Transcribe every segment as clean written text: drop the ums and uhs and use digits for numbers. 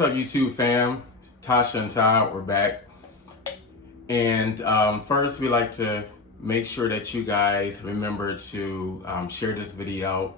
What's up, YouTube fam? Tasha and Todd, we're back. And first, we like to make sure that you guys remember to share this video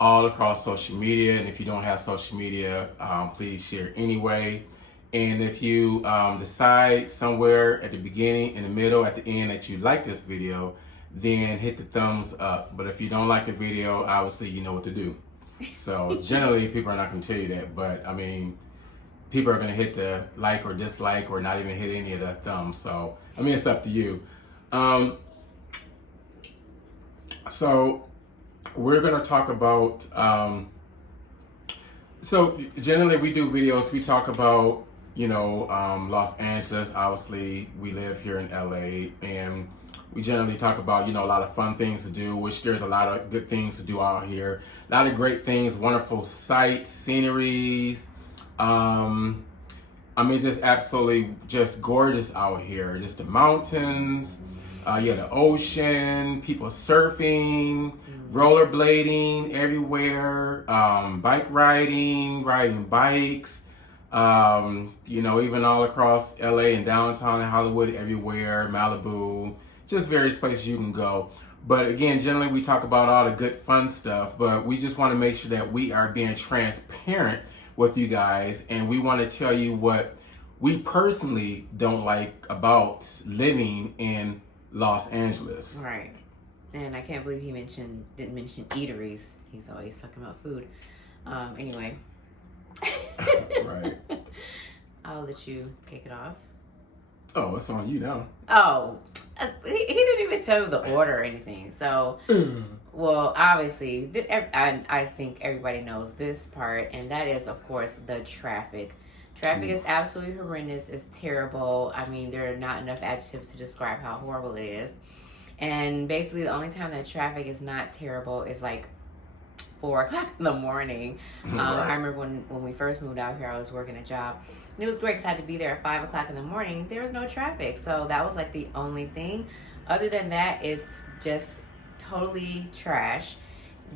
all across social media. And if you don't have social media, please share anyway. And if you decide somewhere at the beginning, in the middle, at the end that you like this video, then hit the thumbs up. But if you don't like the video, obviously you know what to do. So generally people are not going to tell you that, but I mean, people are going to hit the like or dislike or not even hit any of the thumbs. So I mean, it's up to you. So we're going to talk about, so generally we do videos, we talk about, you know, Los Angeles. Obviously we live here in LA, and we generally talk about, you know, a lot of fun things to do, which there's a lot of good things to do out here. A lot of great things, wonderful sights, sceneries. I mean, just absolutely just gorgeous out here. Just the mountains, the ocean, people surfing, rollerblading everywhere, bike riding bikes, you know, even all across LA and downtown and Hollywood, everywhere, Malibu. Just various places you can go. But again, generally we talk about all the good fun stuff, but we just want to make sure that we are being transparent with you guys, and we want to tell you what we personally don't like about living in Los Angeles. Right. And I can't believe he didn't mention eateries. He's always talking about food. Anyway. Right. I'll let you kick it off. Oh, it's on you now. Oh, he didn't even tell the order or anything. So, well, obviously, I think everybody knows this part, and that is, of course, the traffic. Traffic is absolutely horrendous. It's terrible. I mean, there are not enough adjectives to describe how horrible it is. And basically, the only time that traffic is not terrible is like 4 o'clock in the morning. Right. I remember when we first moved out here, I was working a job. And it was great because I had to be there at 5 o'clock in the morning. There was no traffic. So that was like the only thing. Other than that, it's just totally trash.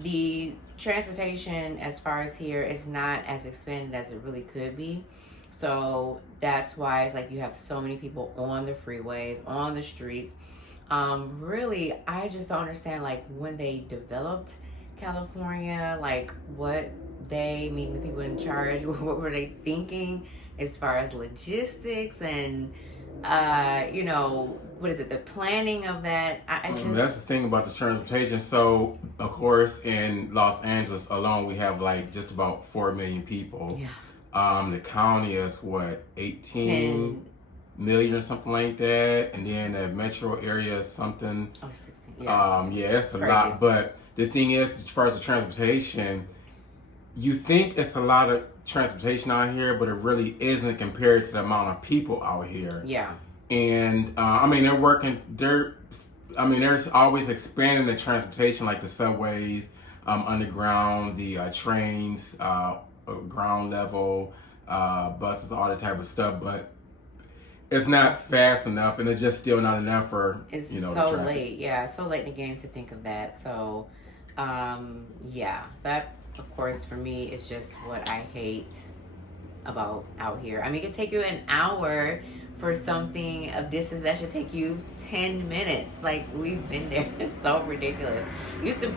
The transportation as far as here is not as expanded as it really could be. So that's why it's like you have so many people on the freeways, on the streets. Really, I just don't understand like when they developed California, like what they, meaning the people in charge, what were they thinking as far as logistics and you know, what is it, the planning of that? I just... That's the thing about the transportation. So of course in Los Angeles alone we have like just about 4 million people. Yeah. The county is what, 18 million or something like that, and then the metro area is something. Oh, 16. Yeah, it's a lot. But the thing is, as far as the transportation, you think it's a lot of transportation out here, but it really isn't compared to the amount of people out here. Yeah. And I mean, they're always expanding the transportation, like the subways, underground, the trains, ground level, buses, all that type of stuff. But it's not fast enough, and it's just still not enough for, it's you know, so the traffic. late. Yeah, so late in the game to think of that. So, yeah, that of course for me is just what I hate about out here. I mean, it could take you an hour for something of distance that should take you 10 minutes. Like, we've been there. It's so ridiculous. We used to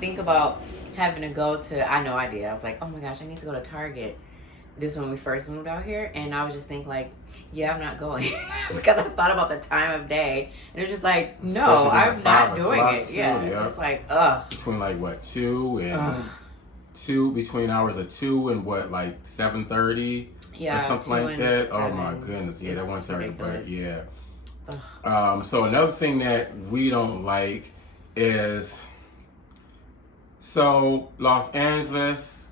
think about having to go to, I did. I was like, oh my gosh, I need to go to Target. This when we first moved out here, and I was just thinking like, yeah, I'm not going because I thought about the time of day, and it was just like, no, I'm not doing it. Yeah, it's like, between like what, 2 and 2, between hours of 2 and what, like 7:30, or something like that. 7. Oh my goodness, yeah, that one Target, but yeah. So another thing that we don't like is, so Los Angeles,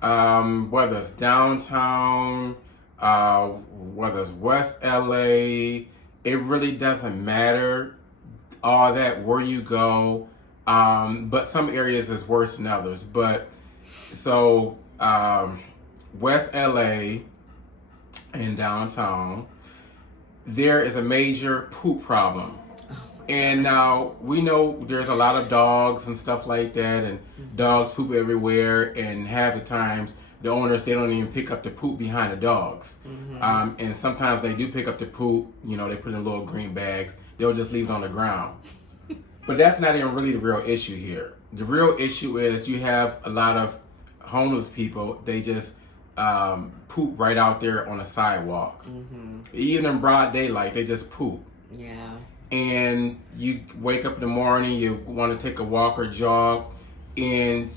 whether it's downtown, whether it's West LA, it really doesn't matter all that where you go. But some areas is worse than others. But so West LA and downtown, there is a major poop problem. And now we know there's a lot of dogs and stuff like that, and dogs poop everywhere, and half the times the owners, they don't even pick up the poop behind the dogs. And sometimes they do pick up the poop, you know, they put it in little green bags. They'll just leave it on the ground. But that's not even really the real issue here. The real issue is you have a lot of homeless people, they just poop right out there on the sidewalk. Even in broad daylight, they just poop. Yeah. And you wake up in the morning, you want to take a walk or jog, and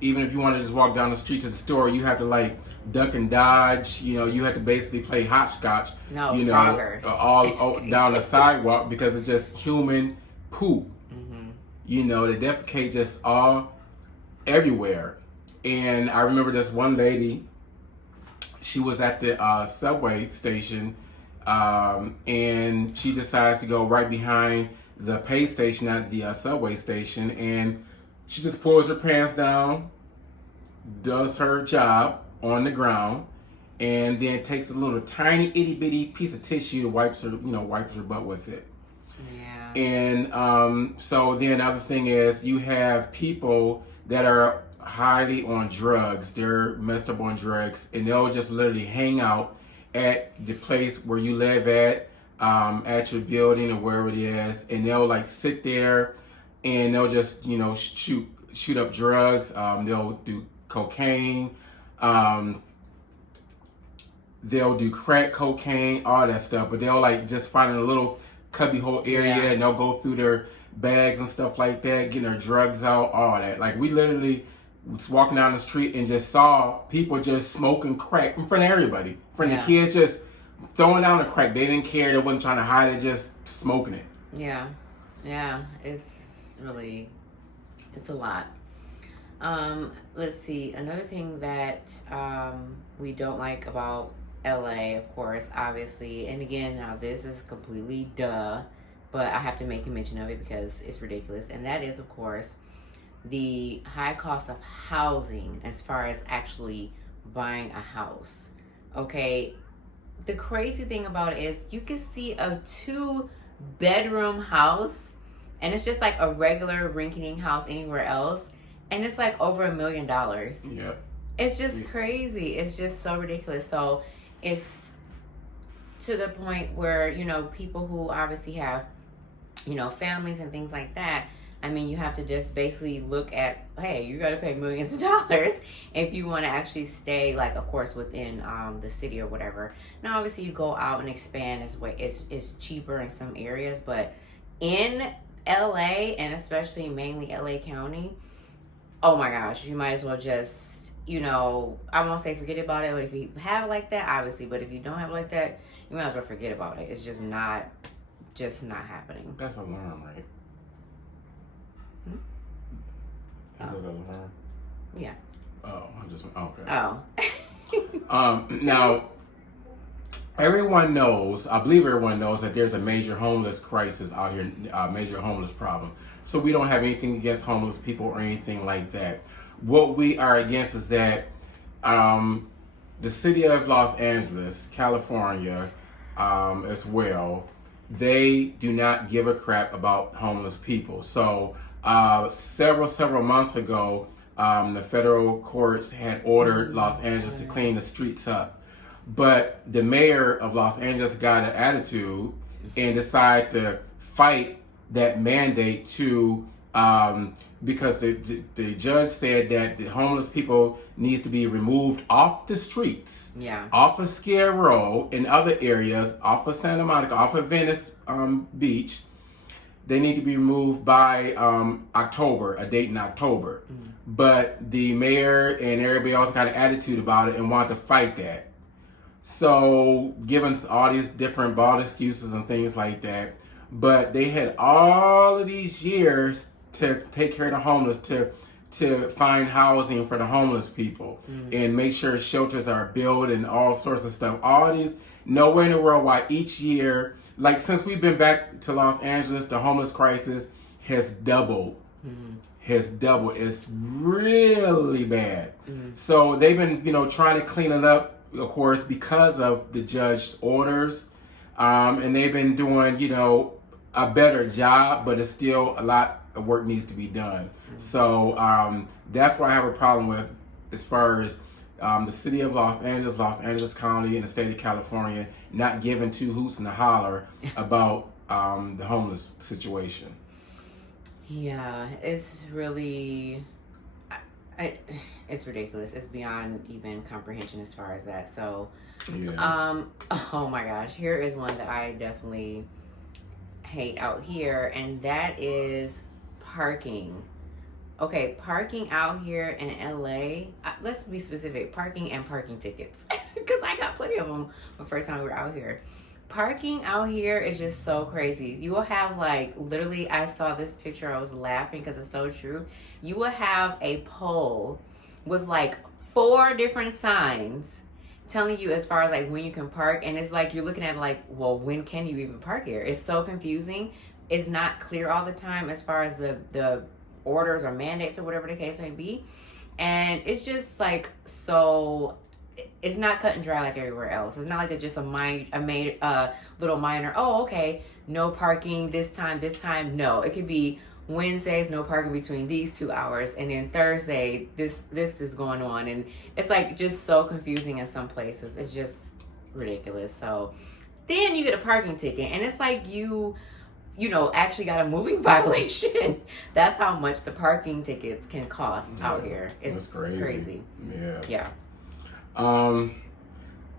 even if you want to just walk down the street to the store, you have to like duck and dodge. You know, you have to basically play hopscotch. No, you know, Frogger. all down the sidewalk because it's just human poop. You know, they defecate just all everywhere. And I remember this one lady. She was at the subway station, and she decides to go right behind the pay station at the subway station, and she just pulls her pants down, does her job on the ground, and then takes a little tiny itty bitty piece of tissue, wipes her butt with it. Yeah. And so then the other thing is you have people that are highly on drugs. They're messed up on drugs, and they'll just literally hang out at the place where you live at your building or wherever it is, and they'll like sit there and they'll just, you know, shoot up drugs. They'll do cocaine. They'll do crack cocaine, all that stuff, but they'll like just find a little cubbyhole area and they'll go through their bags and stuff like that, getting their drugs out, all that. Like we literally was walking down the street and just saw people just smoking crack in front of everybody. In front of the kids, just throwing down the crack. They didn't care. They wasn't trying to hide it, just smoking it. Yeah. Yeah. It's really, it's a lot. Let's see. Another thing that we don't like about LA, of course, obviously, and again, now this is completely duh, but I have to make a mention of it because it's ridiculous, and that is, of course, the high cost of housing as far as actually buying a house. Okay, the crazy thing about it is you can see a 2-bedroom house, and it's just like a regular rinky-dink house anywhere else, and it's like over $1 million. Yeah. It's just crazy. It's just so ridiculous. So it's to the point where, you know, people who obviously have, you know, families and things like that, I mean, you have to just basically look at, hey, you got to pay millions of dollars if you want to actually stay, like, of course, within the city or whatever. Now, obviously, you go out and expand. It's cheaper in some areas, but in LA, and especially mainly LA County, oh my gosh, you might as well just, you know, I won't say forget about it, but if you have it like that, obviously, but if you don't have it like that, you might as well forget about it. It's just not happening. That's alarm, right? Is it alarm? Yeah. Oh, I'm just okay. Oh. Now, everyone knows, I believe everyone knows that there's a major homeless crisis out here, a major homeless problem. So we don't have anything against homeless people or anything like that. What we are against is that the city of Los Angeles, California, as well, they do not give a crap about homeless people. So several months ago, the federal courts had ordered Los Angeles to clean the streets up. But the mayor of Los Angeles got an attitude and decided to fight that mandate to because the judge said that the homeless people needs to be removed off the streets, off of Skid Row and other areas, off of Santa Monica, off of Venice Beach. They need to be removed by October, a date in October. But the mayor and everybody else got an attitude about it and wanted to fight that. So, giving us all these different bald excuses and things like that. But they had all of these years to take care of the homeless, to find housing for the homeless people and make sure shelters are built and all sorts of stuff. All these, nowhere in the world why each year, like since we've been back to Los Angeles, the homeless crisis has doubled. It's really bad. So they've been, trying to clean it up, of course, because of the judge's orders. And they've been doing, a better job, but it's still a lot of work needs to be done. So that's what I have a problem with as far as the city of Los Angeles County, and the state of California not giving two hoots and a holler about the homeless situation. Yeah, it's really, it's ridiculous. It's beyond even comprehension as far as that. So, Yeah. oh my gosh, here is one that I definitely hate out here, and that is parking. Okay, parking out here in LA, let's be specific, parking and parking tickets. Because I got plenty of them the first time we were out here. Parking out here is just so crazy. You will have, like, literally, I saw this picture, I was laughing because it's so true. You will have a pole with like 4 different signs telling you as far as like when you can park, and it's like you're looking at like, well, when can you even park here? It's so confusing. It's not clear all the time as far as the orders or mandates or whatever the case may be, and it's just like, so it's not cut and dry like everywhere else. It's not like it's just a little minor, oh, okay, no parking this time. No, it could be Wednesdays, no parking between these 2 hours, and then Thursday, this is going on, and it's like just so confusing in some places. It's just ridiculous. So then you get a parking ticket, and it's like you actually got a moving violation. That's how much the parking tickets can cost out here. It's crazy. Yeah. So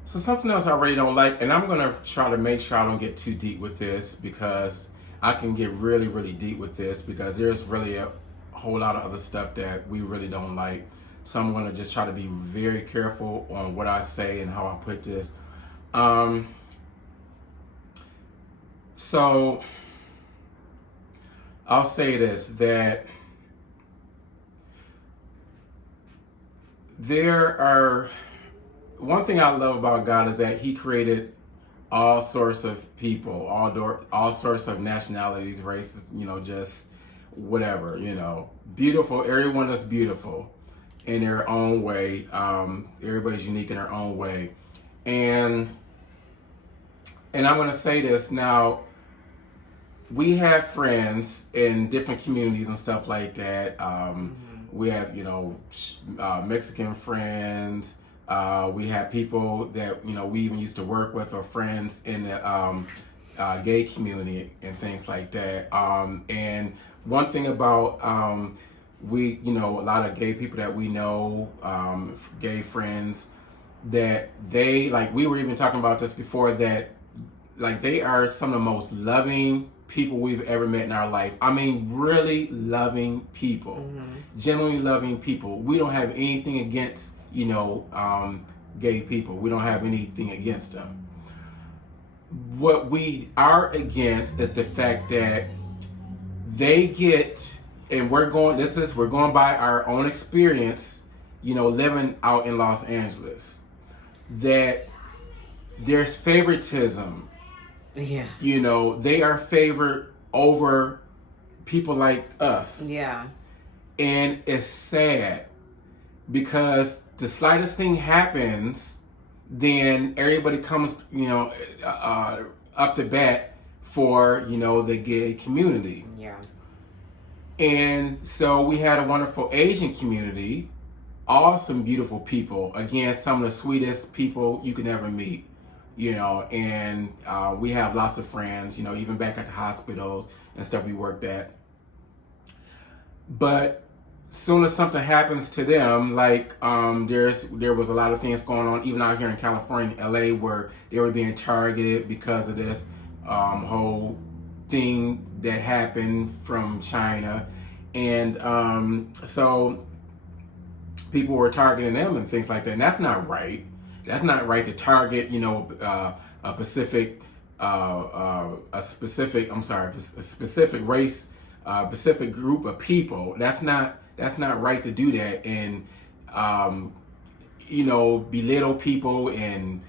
something else I really don't like, and I'm gonna try to make sure I don't get too deep with this, because I can get really, really deep with this, because there's really a whole lot of other stuff that we really don't like. So I'm gonna just try to be very careful on what I say and how I put this. So I'll say this, that one thing I love about God is that He created all sorts of people, all sorts of nationalities, races, just whatever, beautiful. Everyone is beautiful in their own way. Everybody's unique in their own way. And I'm going to say this now. We have friends in different communities and stuff like that. We have, Mexican friends. We have people that, we even used to work with, or friends in the gay community and things like that. And one thing about we, a lot of gay people that we know, gay friends, that they, like, we were even talking about this before, that like they are some of the most loving people we've ever met in our life. I mean, really loving people, genuinely loving people. We don't have anything against, gay people. We don't have anything against them. What we are against is the fact that they get, and we're going by our own experience, living out in Los Angeles, that there's favoritism. Yeah. They are favored over people like us. Yeah. And it's sad, because the slightest thing happens, then everybody comes, up to bat for, the gay community. Yeah. And so we had a wonderful Asian community, awesome, beautiful people. Again, some of the sweetest people you can ever meet. And we have lots of friends, even back at the hospitals and stuff we worked at. But soon as something happens to them, like there was a lot of things going on, even out here in California, LA, where they were being targeted because of this whole thing that happened from China. And so people were targeting them and things like that. And that's not right. That's not right to target, a specific race, specific group of people. That's not right to do that, and belittle people and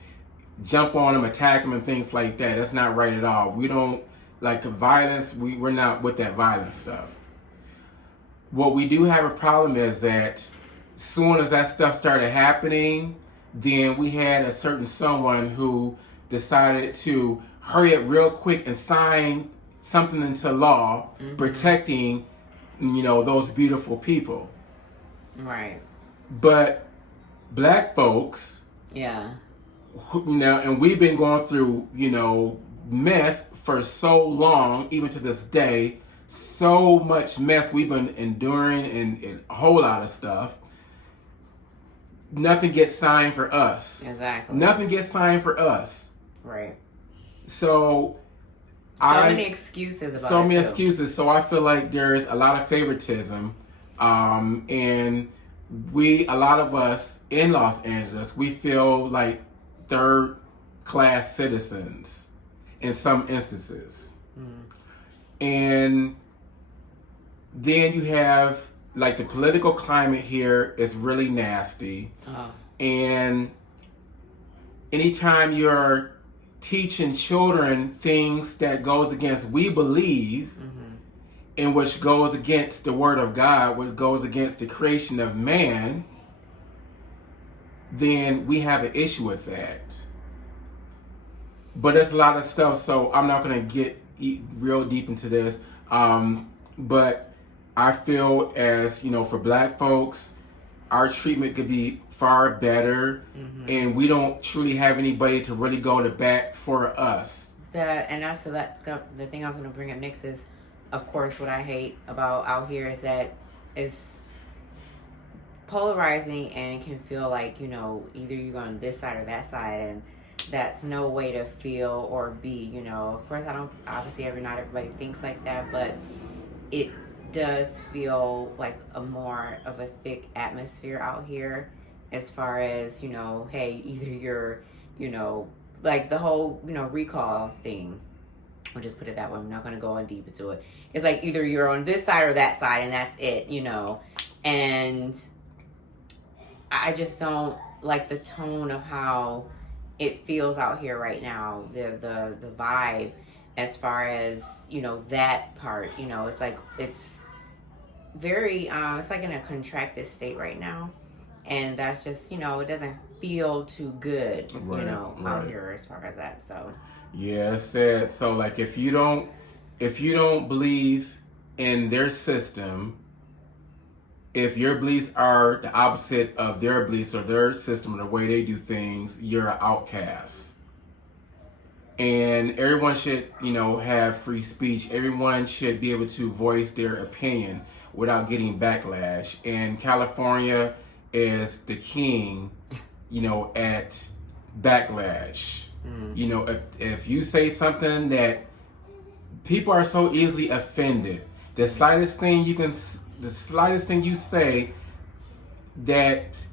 jump on them, attack them, and things like that. That's not right at all. We don't like violence. We're not with that violent stuff. What we do have a problem is that soon as that stuff started happening, then we had a certain someone who decided to hurry up real quick and sign something into law, protecting, those beautiful people. Right. But black folks, Yeah. and we've been going through, mess for so long, even to this day, so much mess we've been enduring and a whole lot of stuff. Nothing gets signed for us. Exactly. Nothing gets signed for us. Right. So many excuses about so it many too. excuses. So I feel like there's a lot of favoritism, and a lot of us in Los Angeles, we feel like third class citizens in some instances. And then you have like the political climate here is really nasty. And anytime you're teaching children things that goes against we believe, and which goes against the word of God, which goes against the creation of man, then we have an issue with that. But there's a lot of stuff, so I'm not going to get real deep into this. But I feel as, for black folks, our treatment could be far better, and we don't truly have anybody to really go to bat for us. And that's the thing I was going to bring up next is, of course, what I hate about out here is that it's polarizing, and it can feel like, either you're on this side or that side, and that's no way to feel or be, Of course, obviously not everybody thinks like that, but it does feel like a more of a thick atmosphere out here as far as, hey, either you're, like the whole, recall thing. We'll just put it that way. I'm not going to go on deep into it. It's like either you're on this side or that side, and that's it, And I just don't like the tone of how it feels out here right now. The vibe as far as, that part, it's like, it's very, it's like in a contracted state right now. And that's just, it doesn't feel too good, out here as far as that, so. Yeah, it's sad. So like if you don't believe in their system, if your beliefs are the opposite of their beliefs or their system or the way they do things, you're an outcast. And everyone should, have free speech. Everyone should be able to voice their opinion without getting backlash. And California is the king, at backlash. If you say something that people are so easily offended, the slightest thing you say that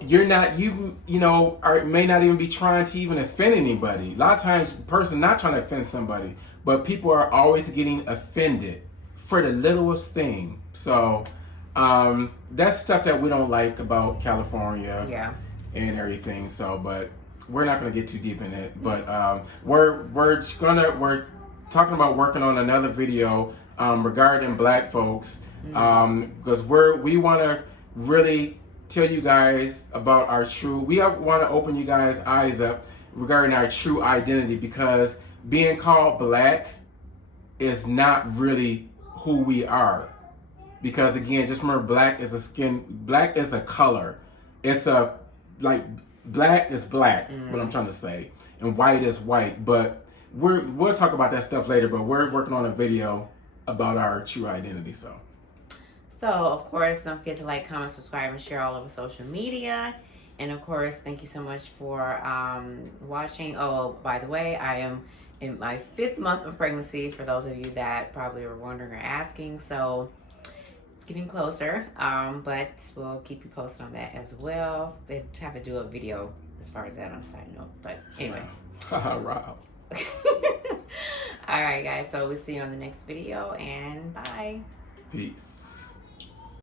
you're not, may not even be trying to even offend anybody. A lot of times, the person not trying to offend somebody, but people are always getting offended for the littlest thing. So that's stuff that we don't like about California, and everything. So, but we're not going to get too deep in it. But we're talking about working on another video regarding black folks, because we want to really tell you guys about we want to open you guys' eyes up regarding our true identity, because being called black is not really who we are. Because again, just remember, black is a color. It's black is black, what I'm trying to say, and white is white. But we'll talk about that stuff later, but we're working on a video about our true identity, so. So, of course, don't forget to like, comment, subscribe, and share all over social media. And, of course, thank you so much for watching. Oh, by the way, I am in my 5th month of pregnancy, for those of you that probably were wondering or asking. So, it's getting closer, but we'll keep you posted on that as well. But have to do a video as far as that on a side note. But, anyway. Wow. All right, guys. So, we'll see you on the next video, and bye. Peace.